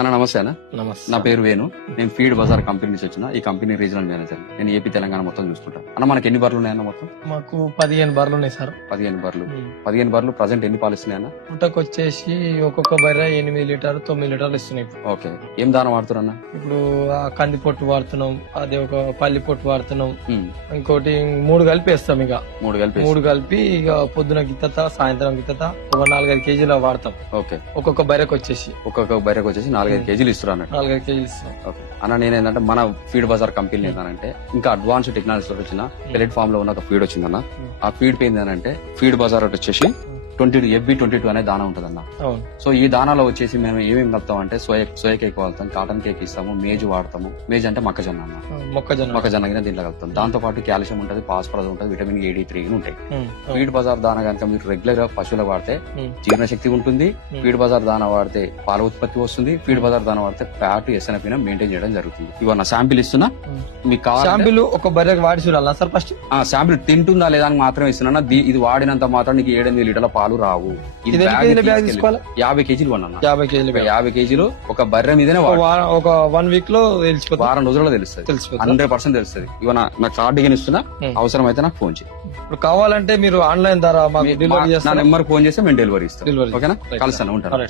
అన్న నమస్తే అన్న. నమస్తే. నా పేరు వేణు. నేను ఫీడ్ బజార్ కంపెనీ నుంచి వచ్చిన. ఈ కంపెనీ రీజనల్ మేనేజర్. నేను ఏపీ తెలంగాణ మొత్తం చూసుకుంటాను. అన్న మనకి ఎన్ని బర్రెలు ఉన్నాయన్న మొత్తం? మాకు 15 బర్రెలు ఉన్నాయి సార్. 15 బర్రెలు. 15 బర్రెలు ప్రజెంట్ ఎన్ని పాలు ఇస్తున్నాయన్న? పుట్టకు వచ్చేసి ఒక్కొక్క బర్రె 8 లీటర్లు 9 లీటర్లు ఇస్తున్నాయి. ఓకే, ఏం దానం వాడుతున్నా? ఇప్పుడు ఆ కంది పొట్టు వాడుతున్నాం, అదే ఒక పల్లి పొట్టు వాడుతున్నాం, ఇంకోటి 3 కలిపి వేస్తాం. ఇక 3 కలిపి ఇక పొద్దున గిత్తత, సాయంత్రం గిత్తత, ఒక 4-5 కేజీలు వాడతాం. ఓకే, ఒక్కొక్క బర్రెకి వచ్చేసి 4-5 కేజీలు ఇస్తున్నా అన్నట్టు. 4-5 కేజీలు ఇస్తాం. ఓకే అన్న, నేనేంటంటే మన ఫీడ్ బజార్ కంపెనీ ఏంటంటే ఇంకా అడ్వాన్స్ టెక్నాలజీ వచ్చిన పెలెట్ ఫామ్ లో ఉన్న ఒక ఫీడ్ వచ్చిందన్న. ఆ ఫీడ్ ఏంటంటే ఫీడ్ బజార్ వచ్చేసి 22 అనే దానా ఉంటదన్న. సో ఈ దానాలో వచ్చేసి మేము ఏమేమి కలుపుతాం అంటే సోయా కేక్ వాడతాం, కాటన్ కేక్ ఇస్తాము, మేజు వాడతాము. మేజు అంటే మొక్కజొన్న అన్న. మొక్కజొన్న కింద దీంట్లో కలుపుతాం. దాంతో పాటు కాల్షియం ఉంటుంది, ఫాస్ఫరస్ ఉంటుంది, విటమిన్ A-D-3 ఉంటాయి. ఫీడ్ బజార్ దానా కనుక మీరు రెగ్యులర్ గా పశువులు వాడితే జీర్ణశక్తి ఉంటుంది. ఫీడ్ బజార్ దానా వాడితే పాల ఉత్పత్తి వస్తుంది. ఫీడ్ బజార్ దానా వాడితే ఫ్యాట్ SNF మెయింటైన్ చేయడం జరుగుతుంది. ఇవన్న శాంపిల్ ఇస్తున్నా, మీకు శాంపిల్ ఒక బర్రెకి వాడి చూడాలా సార్? ఫస్ట్ శాంపిల్ తింటుందా లేదా అని మాత్రమే ఇస్తున్నా. ఇది వాడినంత మాత్రం నీకు 7-8 లీటర్ల పాలు రావు. 50 కేజీలు కొన్నా. 50 కేజీలు ఒక బర్రె మీదనే ఒక 1 వీక్ లో తెలిసిపోతుంది. వారం రోజుల్లో తెలుస్తుంది. 100% తెలుస్తుంది. ఇవ నా కార్డు గా ఇస్తున్నా, అవసరం అయితే నాకు ఫోన్ చేయి. ఇప్పుడు కావాలంటే మీరు ఆన్లైన్ ద్వారా మాకు డెలివరీ చేస్తారా? నా నెంబర్ ఫోన్ చేస్తే మేము డెలివరీ ఇస్తాం. ఓకేనా, కలుస్తాను, ఉంటాను.